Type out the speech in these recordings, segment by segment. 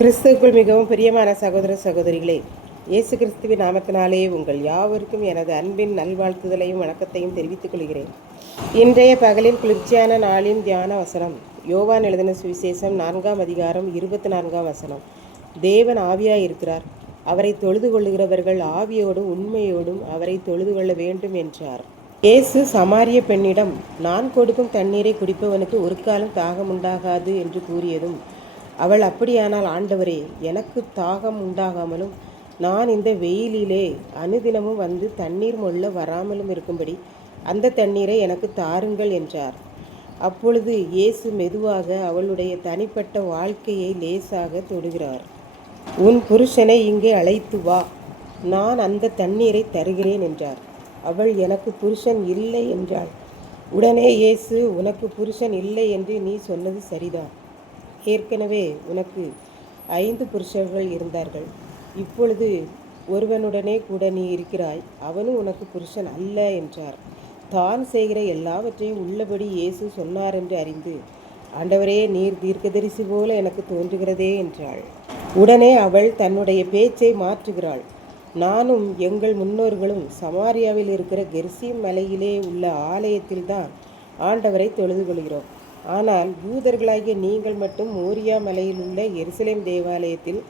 கிறிஸ்துவுக்குள் மிகவும் பிரியமான சகோதர சகோதரிகளே இயேசு கிறிஸ்துவின் நாமத்தினாலே உங்கள் யாவருக்கும் எனது அன்பின் நல்வாழ்த்துதலையும் வணக்கத்தையும் தெரிவித்துக் கொள்கிறேன். இன்றைய பகலில் குளிர்ச்சியான நாளின் தியான வசனம் யோவான் எழுதின சுவிசேஷம் நான்காம் அதிகாரம் இருபத்தி நான்காம் வசனம். தேவன் ஆவியாய் இருக்கிறார் அவரை தொழுது கொள்ளுகிறவர்கள் ஆவியோடும் உண்மையோடும் அவரை தொழுது கொள்ள வேண்டும் என்றார். இயேசு சமாரிய பெண்ணிடம் நான் கொடுக்கும் தண்ணீரை குடிப்பவனுக்கு ஒரு காலம் தாகம் உண்டாகாது என்று கூறியதும் அவள் அப்படியானால் ஆண்டவரே எனக்கு தாகம் உண்டாகாமலும் நான் இந்த வெயிலிலே அனுதினமும் வந்து தண்ணீர் மொள்ள வராமலும் இருக்கும்படி அந்த தண்ணீரை எனக்கு தாருங்கள் என்றார். அப்பொழுது இயேசு மெதுவாக அவளுடைய தனிப்பட்ட வாழ்க்கையை லேசாக தொடுகிறார். உன் புருஷனை இங்கே அழைத்து வா நான் அந்த தண்ணீரை தருகிறேன் என்றார். அவள் எனக்கு புருஷன் இல்லை என்றாள். உடனே இயேசு உனக்கு புருஷன் இல்லை என்று நீ சொன்னது சரிதான். ஏற்கனவே உனக்கு ஐந்து புருஷர்கள் இருந்தார்கள். இப்பொழுது ஒருவனுடனே கூட நீ இருக்கிறாய். அவனும் உனக்கு புருஷன் அல்ல என்றார். தான் செய்கிற எல்லாவற்றையும் உள்ளபடி இயேசு சொன்னார் என்று அறிந்து ஆண்டவரே நீர் தீர்க்கதரிசி போல எனக்கு தோன்றுகிறதே என்றாள். உடனே அவள் தன்னுடைய பேச்சை மாற்றுகிறாள். நானும் எங்கள் முன்னோர்களும் சமாரியாவில் இருக்கிற கெர்சிம் மலையிலே உள்ள ஆலயத்தில்தான் ஆண்டவரை தொழுது கொள்கிறோம். ஆனால் யூதர்களாகிய நீங்கள் மட்டும் மோரியா மலையில் உள்ள எருசலேம் தேவாலயத்தில்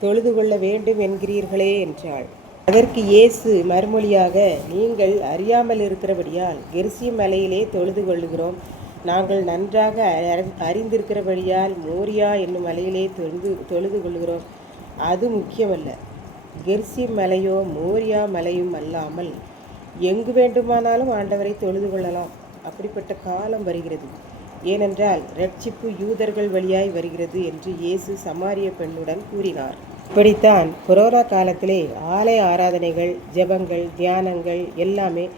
தொழுது கொள்ள வேண்டும் என்கிறீர்களே என்றாள். அதற்கு இயேசு மறுமொழியாக நீங்கள் அறியாமல் இருக்கிறபடியால் கெர்சிம் மலையிலே தொழுது கொள்ளுகிறோம். நாங்கள் நன்றாக அறி- அறிந்திருக்கிறபடியால் மோரியா என்னும் மலையிலே தொழுது தொழுது கொள்கிறோம் அது முக்கியமல்ல. கெர்சி மலையோ மோரியா மலையும் அல்லாமல் எங்கு வேண்டுமானாலும் ஆண்டவரை தொழுது கொள்ளலாம். அப்படிப்பட்ட காலம் வருகிறது. ஏனென்றால் ரட்சிப்பு யூதர்கள் வழியாய் வருகிறது என்று இயேசு சமாரிய பெண்ணுடன் கூறினார். இப்படித்தான் கொரோனா காலத்திலே ஆலய ஆராதனைகள் ஜெபங்கள் தியானங்கள் எல்லாமே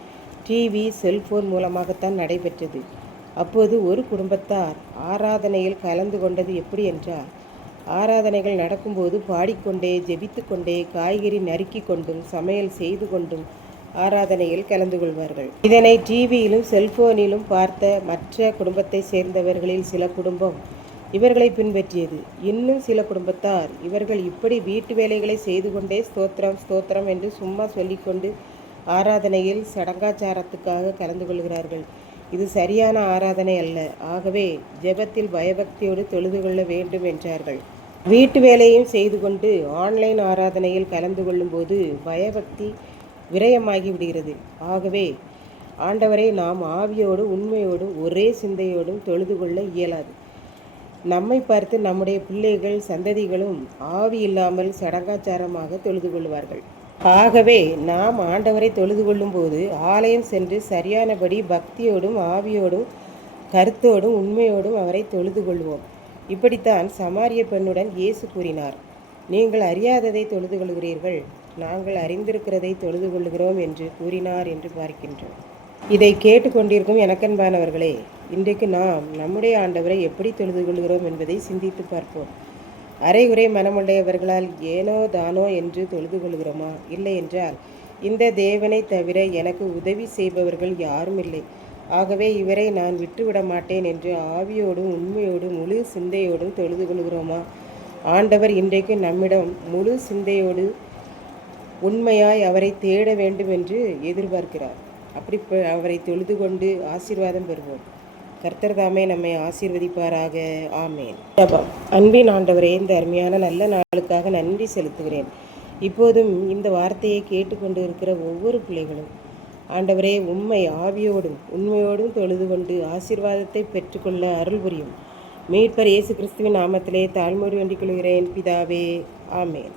டிவி செல்போன் மூலமாகத்தான் நடைபெற்றது. அப்போது ஒரு குடும்பத்தார் ஆராதனையில் கலந்து கொண்டது எப்படி என்றால் ஆராதனைகள் நடக்கும்போது பாடிக்கொண்டே ஜெபித்து கொண்டே காய்கறி நறுக்கி கொண்டும் சமையல் செய்து கொண்டும் ஆராதனையில் கலந்து கொள்வார்கள். இதனை டிவியிலும் செல்போனிலும் பார்த்த மற்ற குடும்பத்தை சேர்ந்தவர்களில் சில குடும்பம் இவர்களை பின்பற்றியது. இன்னும் சில குடும்பத்தார் இவர்கள் இப்படி வீட்டு வேலைகளை செய்து கொண்டே ஸ்தோத்திரம் ஸ்தோத்திரம் என்று சும்மா சொல்லிக்கொண்டு ஆராதனையில் சடங்காச்சாரத்துக்காக கலந்து கொள்கிறார்கள். இது சரியான ஆராதனை அல்ல. ஆகவே ஜெபத்தில் பயபக்தியோடு தொழுது கொள்ள வேண்டும் என்றார்கள். வீட்டு வேலையும் செய்து கொண்டு ஆன்லைன் ஆராதனையில் கலந்து கொள்ளும்போது பயபக்தி விரயமாகி விடுகிறது. ஆகவே ஆண்டவரை நாம் ஆவியோடு உண்மையோடும் ஒரே சிந்தையோடும் தொழுது கொள்ள இயலாது. நம்மை பார்த்து நம்முடைய பிள்ளைகள் சந்ததிகளும் ஆவி இல்லாமல் சடங்காச்சாரமாக தொழுது கொள்வார்கள். ஆகவே நாம் ஆண்டவரை தொழுது கொள்ளும்போது ஆலயம் சென்று சரியானபடி பக்தியோடும் ஆவியோடும் கருத்தோடும் உண்மையோடும் அவரை தொழுது கொள்வோம். இப்படித்தான் சமாரிய பெண்ணுடன் இயேசு கூறினார். நீங்கள் அறியாததை தொழுது கொள்கிறீர்கள். நாங்கள் அறிந்திருக்கிறதை தொழுது கொள்கிறோம் என்று கூறினார் என்று பார்க்கின்றோம். இதை கேட்டுக்கொண்டிருக்கும் எனக்கன்பானவர்களே இன்றைக்கு நாம் நம்முடைய ஆண்டவரை எப்படி தொழுது கொள்கிறோம் என்பதை சிந்தித்து பார்ப்போம். அரைகுறை மனமுடையவர்களால் ஏனோ தானோ என்று தொழுது கொள்கிறோமா இல்லை என்றால் இந்த தேவனை தவிர எனக்கு உதவி செய்பவர்கள் யாரும் இல்லை. ஆகவே இவரை நான் விட்டுவிட மாட்டேன் என்று ஆவியோடும் உண்மையோடும் முழு சிந்தையோடும் தொழுது கொள்கிறோமா ஆண்டவர் இன்றைக்கு நம்மிடம் முழு சிந்தையோடு உண்மையாய் அவரை தேட வேண்டும் என்று எதிர்பார்க்கிறார். அப்படி அவரை தொழுது கொண்டு ஆசீர்வாதம் பெறுவோம். கர்த்தர் தாமே நம்மை ஆசீர்வதிப்பாராக. ஆமேன். அன்பின் ஆண்டவரே இந்த அருமையான நல்ல நாளுக்காக நன்றி செலுத்துகிறேன். இப்போதும் இந்த வார்த்தையை கேட்டுக்கொண்டு இருக்கிற ஒவ்வொரு பிள்ளைகளும் ஆண்டவரே உண்மை ஆவியோடும் உண்மையோடும் தொழுது கொண்டு ஆசீர்வாதத்தை பெற்றுக்கொள்ள அருள் புரியும். மீட்பர் இயேசு கிறிஸ்துவின் நாமத்திலே தாழ்மொழி வேண்டிக் கொள்கிறேன். பிதாவே ஆமேன்.